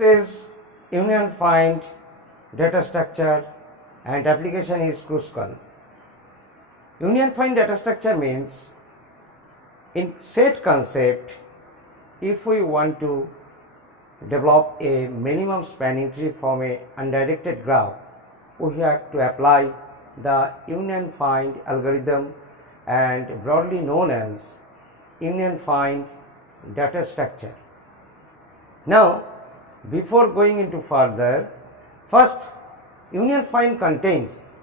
is union find data structure and application is Kruskal. Union find data structure means in set concept, if we want to develop a minimum spanning tree from a undirected graph, we have to apply the union find algorithm and broadly known as union find data structure. Now, before going into further, first union find contains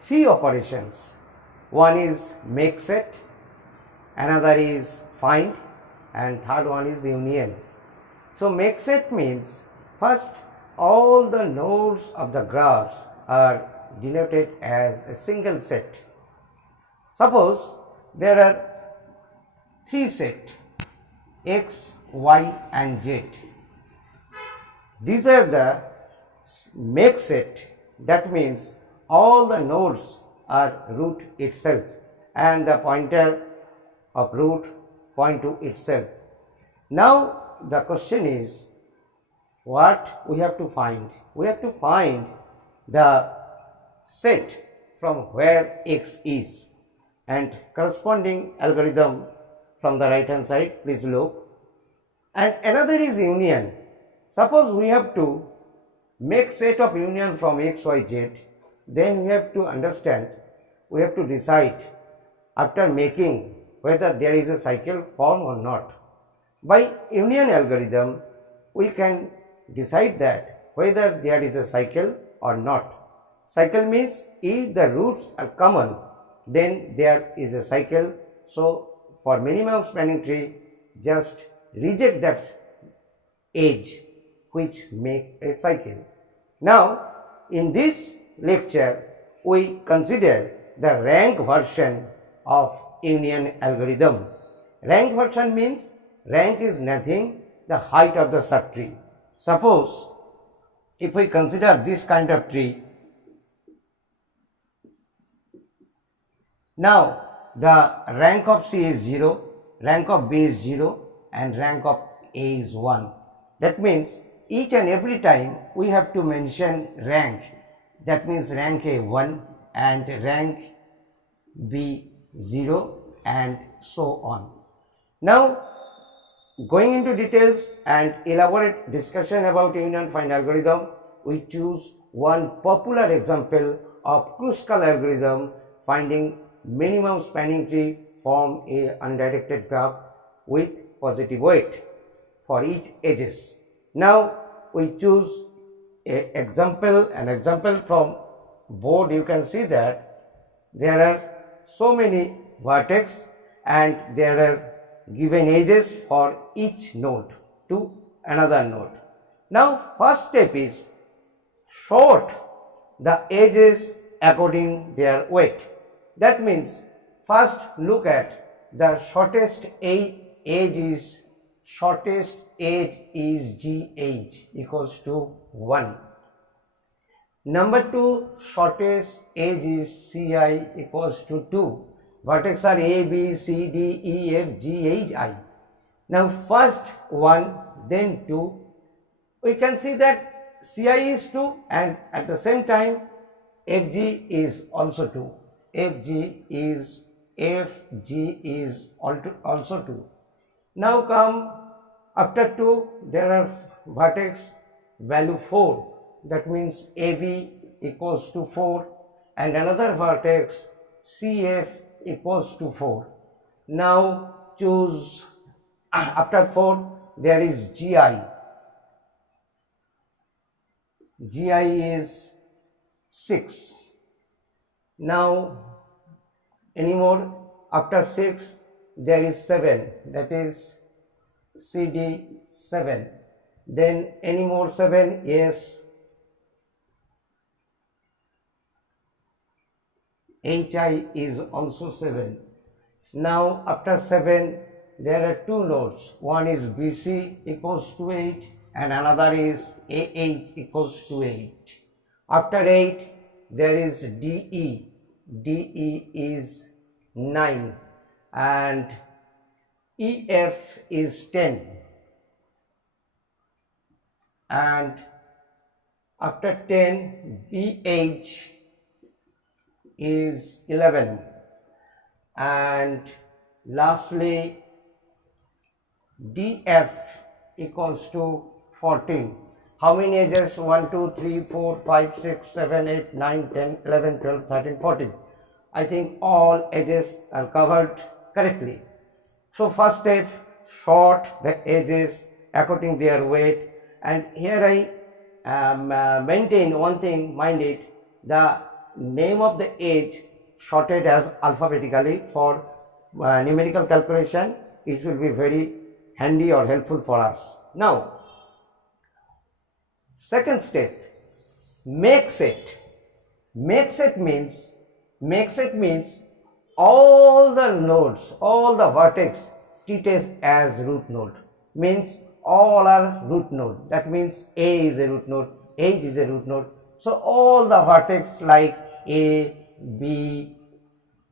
three operations. One is make set, another is find, and third one is union. So make set means first all the nodes of the graphs are denoted as a single set. Suppose there are three sets x, y and z. These are the make set, that means all the nodes are root itself and the pointer of root point to itself. Now the question is, what we have to find? We have to find the set from where x is and corresponding algorithm from the right hand side, please look. And another is union. Suppose we have to make set of union from x, y, z, then we have to understand, we have to decide after making whether there is a cycle form or not. By union algorithm, we can decide that whether there is a cycle or not. Cycle means if the roots are common, then there is a cycle. So for minimum spanning tree, just reject that edge which make a cycle. Now in this lecture, we consider the rank version of union algorithm. Rank version means rank is nothing, the height of the subtree. Suppose if we consider this kind of tree, now the rank of C is 0, rank of B is 0 and rank of A is 1. That means each and every time we have to mention rank. That means rank A 1 and rank B 0 and so on. Now going into details and elaborate discussion about union find algorithm, we choose one popular example of Kruskal algorithm finding minimum spanning tree from a undirected graph with positive weight for each edges. Now we choose an example from board. You can see that there are so many vertex and there are given edges for each node to another node. Now first step is sort the edges according their weight. That means first look at the shortest edge is GH equals to 1. Number 2, shortest edge is CI equals to 2. Vertex are A, B, C, D, E, F, G, H, I. Now first 1, then 2. We can see that CI is 2 and at the same time FG is also 2. FG is also 2. Now come after 2, there are vertex value 4. That means AB equals to 4 and another vertex CF equals to 4. Now choose after 4 there is GI. GI is 6. Now anymore after 6 there is 7, that is CD 7. Then any more 7, yes, HI is also 7. Now after 7 there are two nodes, one is BC equals to 8 and another is AH equals to 8. After 8 there is DE, DE is 9 and EF is 10. and after 10 BH is 11, and lastly DF equals to 14. How many edges? 1, 2, 3, 4, 5, 6, 7, 8, 9, 10, 11, 12, 13, 14. I think all edges are covered correctly. So first step, sort the edges according their weight, and here I maintain one thing, mind it, the name of the edge sorted as alphabetically for numerical calculation. It will be very handy or helpful for us. Now second step, make set. Make set means all the nodes, all the vertex treated as root node, means all are root node. That means A is a root node, H is a root node. So all the vertex like A, B,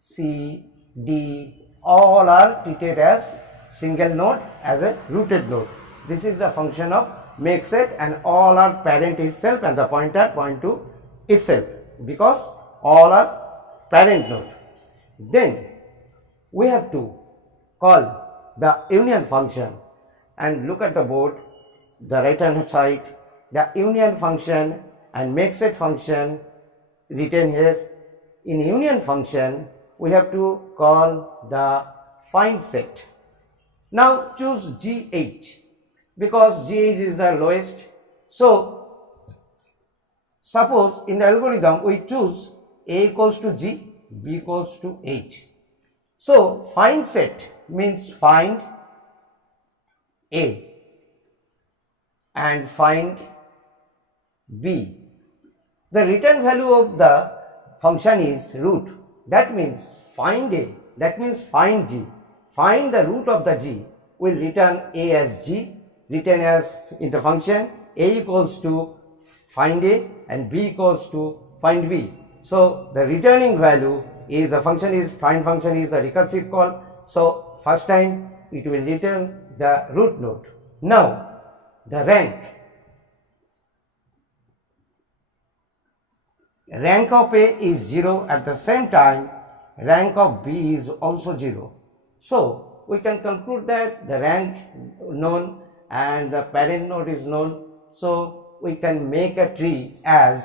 C, D, all are treated as single node, as a rooted node. This is the function of make set, and all are parent itself and the pointer point to itself, because all are parent node. Then we have to call the union function, and look at the board, the right hand side, the union function and make set function written here. In union function we have to call the find set. Now choose GH, because GH is the lowest. So suppose in the algorithm we choose A equals to G, B equals to H. So find set means find A and find B. The return value of the function is root. That means find A, that means find G. Find the root of the G will return A as G, written as in the function A equals to find A and B equals to find B. So the returning value is the function is find function is the recursive call. So first time it will return the root node. Now the rank of A is 0, at the same time rank of B is also 0. So we can conclude that the rank known and the parent node is known. So we can make a tree as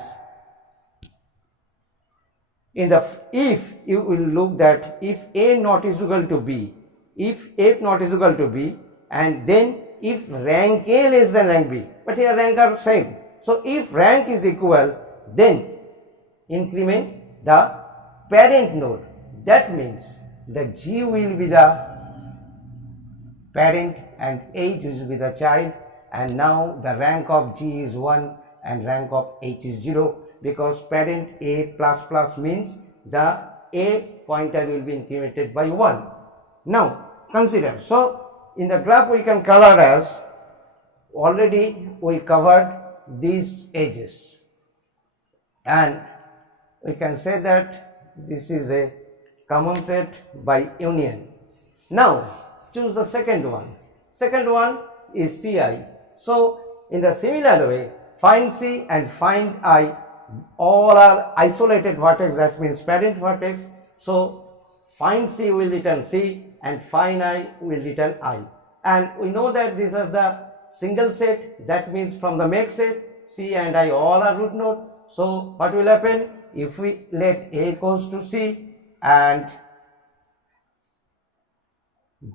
in the if you will look that if A not is equal to B, if A not is equal to B, and then if rank A less than rank B, but here rank are same. So if rank is equal, then increment the parent node. That means the G will be the parent and H will be the child, and now the rank of G is 1 and rank of H is 0, because parent A plus plus means the A pointer will be incremented by 1. Now consider, so in the graph we can color as, already we covered these edges, and we can say that this is a common set by union. Now choose the second one. Second one is Ci. So in the similar way, find C and find I, all are isolated vertex, that means parent vertex. So find C will return C and find I will return I. And we know that these are the single set, that means from the make set C and I all are root node. So what will happen if we let A equals to C and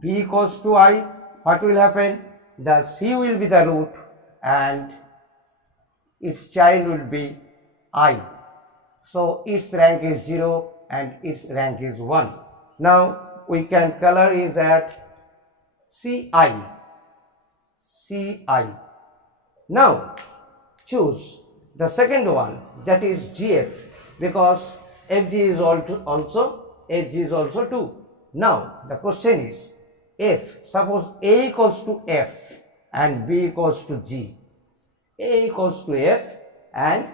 B equals to I? What will happen? The C will be the root and its child will be I. So its rank is 0 and its rank is 1. Now we can color is at Ci. Now choose the second one, that is GF, because FG is also 2. Now the question is, F, suppose A equals to F and B equals to G. A equals to F and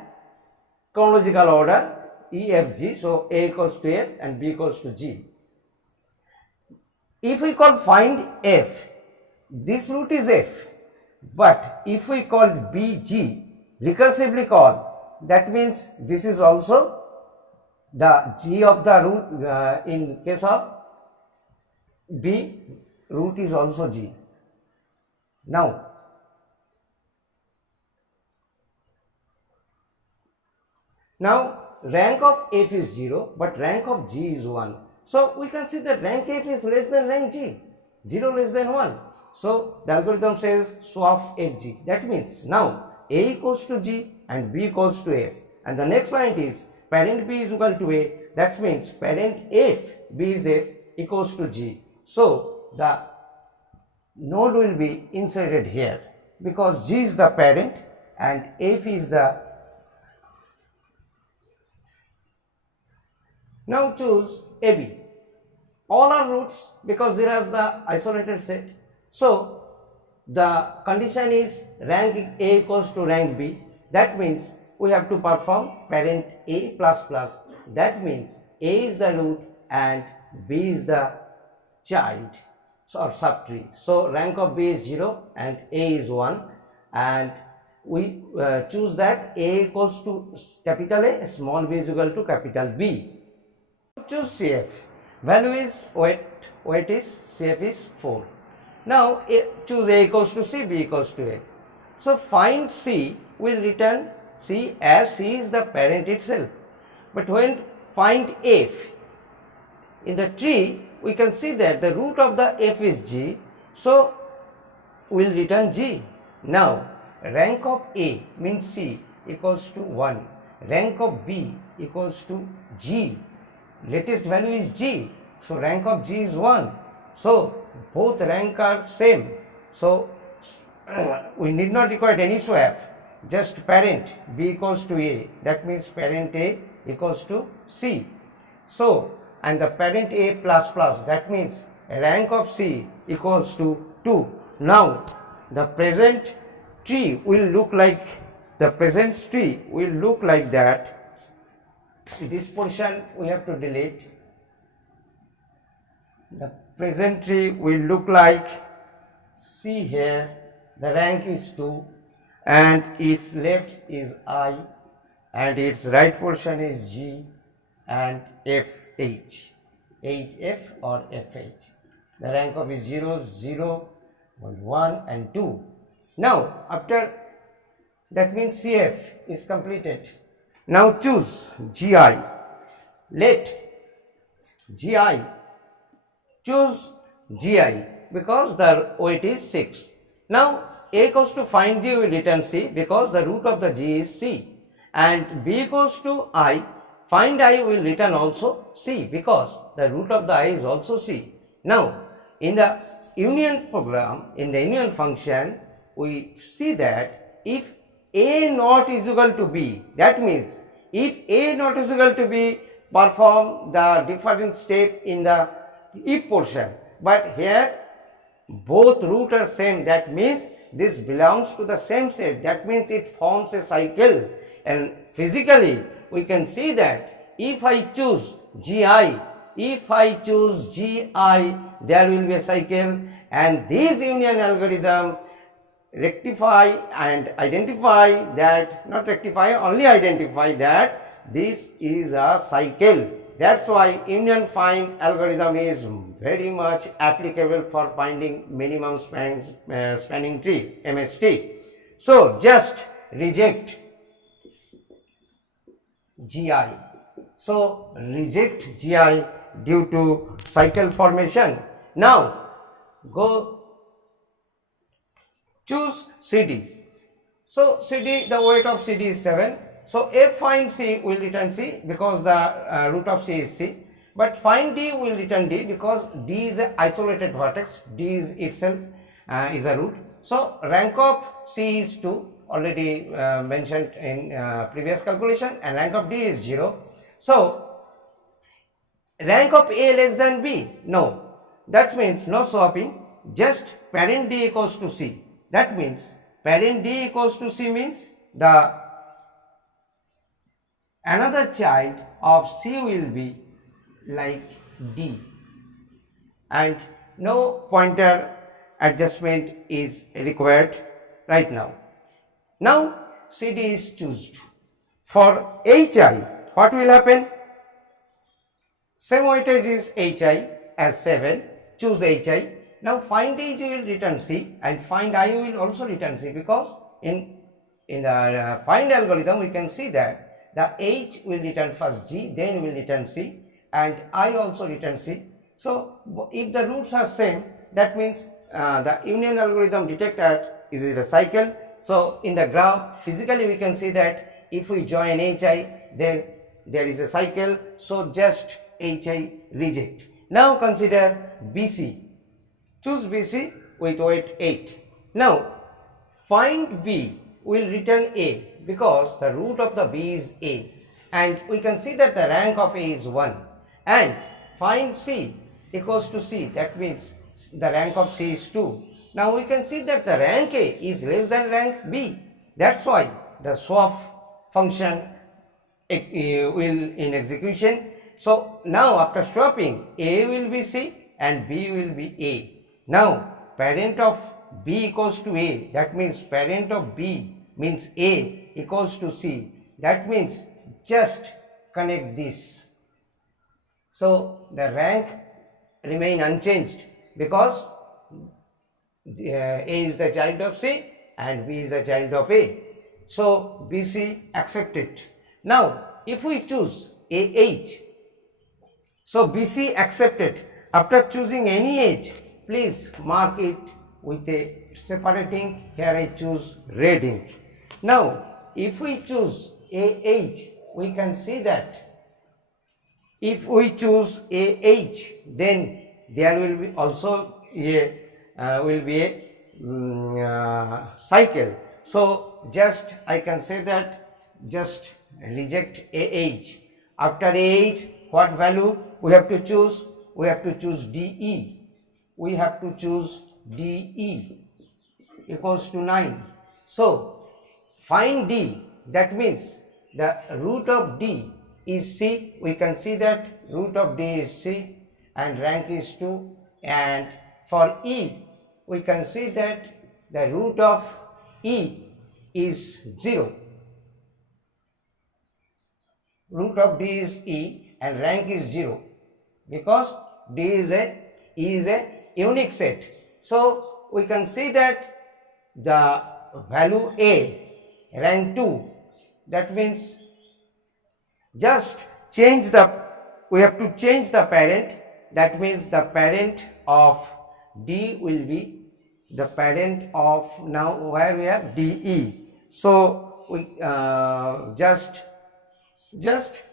chronological order E, F, G. So A equals to F and B equals to G. If we call find F, this root is F, But if we call BG, recursively call, that means this is also the G of the root. In case of B, root is also G. Now, rank of F is 0, but rank of G is 1. So, we can see that rank F is less than rank G, 0 less than 1. So, the algorithm says swap FG. That means now A equals to G and B equals to F. And the next line is parent B is equal to A. That means parent F, B is F equals to G. So, the node will be inserted here because G is the parent and F is the. Now choose AB. All are roots because they are the isolated set. So, the condition is rank A equals to rank B. That means we have to perform parent A plus plus. That means A is the root and B is the child or subtree. So, rank of B is 0 and A is 1, and we choose that A equals to capital A, small b is equal to capital B. Choose CF. Value is weight is CF is 4. Now choose A equals to C, B equals to A. So find C will return C as C is the parent itself. But when find F in the tree, we can see that the root of the F is G, so will return G. Now rank of A means C equals to 1. Rank of B equals to G. Latest value is G, so rank of G is 1. So both rank are same. So we need not require any swap. Just parent B equals to A. That means parent A equals to C. So and the parent A plus plus. That means rank of C equals to 2. Now the present tree will look like that. This portion we have to delete. The present tree will look like, see here, the rank is 2 and its left is I and its right portion is G and FH, HF or FH. The rank of is 0, 0, 1 and 2. Now after that means CF is completed. Now choose GI. Let GI. Choose GI because the weight is 6. Now A equals to find G will return C because the root of the G is C, and B equals to I, find I will return also C because the root of the I is also C. Now in the union program, in the union function, we see that if A not is equal to B, that means if A not is equal to B, perform the different step in the if portion, but here both root are same, that means this belongs to the same set, that means it forms a cycle. And physically we can see that if I choose GI, there will be a cycle, and this union algorithm rectify and identify that, not rectify, only identify that this is a cycle. That's why union find algorithm is very much applicable for finding minimum spanning tree, MST. So just reject GI. So reject GI due to cycle formation. Now go choose CD. So CD, the weight of CD is 7. So F find C will return C because the root of C is C. But find D will return D because D is an isolated vertex. D is itself is a root. So rank of C is 2, already mentioned in previous calculation, and rank of D is 0. So rank of A less than B? No. That means no swapping, just parent D equals to C. That means parent D equals to C means the another child of C will be like D, and no pointer adjustment is required. right now. Now CD is chosen. For HI, what will happen? Same weightage is HI as 7, choose HI. Now find H will return C and find I will also return C, because in the find algorithm we can see that the H will return first G, then will return C, and I also return C. So if the roots are same, that means the union algorithm detect that is it a cycle. So in the graph physically we can see that if we join HI, then there is a cycle, so just HI reject. Now consider BC. Choose BC with weight 8. Now find B will return A, because the root of the B is A, and we can see that the rank of A is 1. And find C equals to C, that means the rank of C is 2. Now we can see that the rank A is less than rank B. That's why the swap function will in execution. So now after swapping, A will be C and B will be A. Now parent of B equals to A, that means parent of B means A equals to C. That means just connect this. So the rank remain unchanged, because A is the child of C and B is the child of A. So BC accepted. Now if we choose AH, so BC accepted. After choosing any age, please mark it with a separating. Here I choose red ink. Now if we choose AH, we can see that if we choose AH, then there will be also a cycle. So just I can say that just reject AH. After AH, what value we have to choose? We have to choose DE. We have to choose DE equals to 9. So find D, that means the root of D is C. We can see that root of D is C and rank is 2. And for E, we can see that the root of E is 0. Root of D is E and rank is 0, because E is a unique set. So we can see that the value A, rank 2, that means just change we have to change the parent. That means the parent of D will be the parent of, now where we have DE. So we just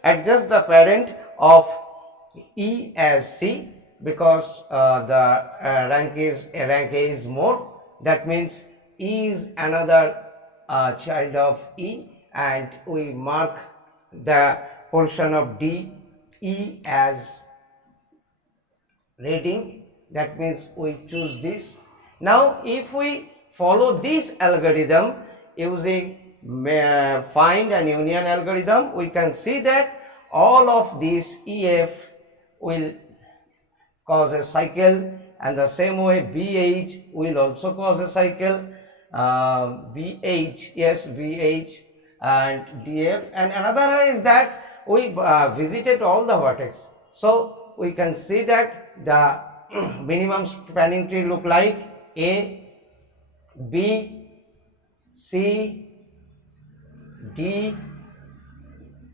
adjust the parent of E as C, because the rank A is more. That means E is another child of E, and we mark the portion of D E as reading. That means we choose this. Now if we follow this algorithm using find and union algorithm, we can see that all of these EF will cause a cycle, and the same way BH will also cause a cycle. BH, yes, BH and DF, and another is that we visited all the vertex. So we can see that the minimum spanning tree look like A, B, C, D,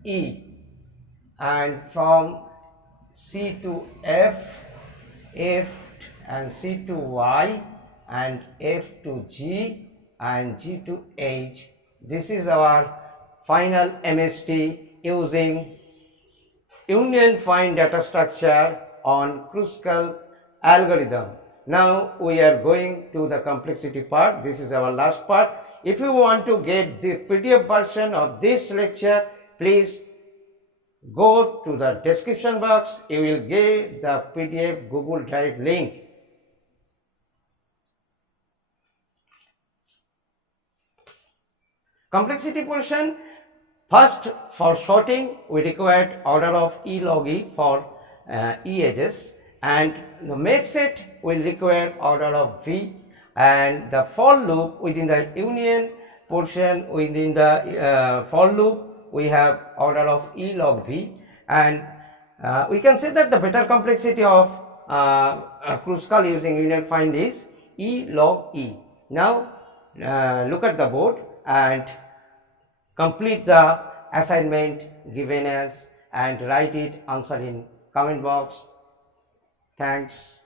E, and from C to F, F and C to Y, and F to G, and G to H. This is our final MST using union find data structure on Kruskal algorithm. Now we are going to the complexity part. This is our last part. If you want to get the PDF version of this lecture, please go to the description box. You will get the PDF Google Drive link. Complexity portion. First, for sorting, we required order of E log E for E edges, and the make set will require order of V, and the for loop within the union portion within the for loop we have order of E log V, and we can say that the better complexity of Kruskal using union find is E log E. Now look at the board and complete the assignment given as and write it answer in comment box. Thanks.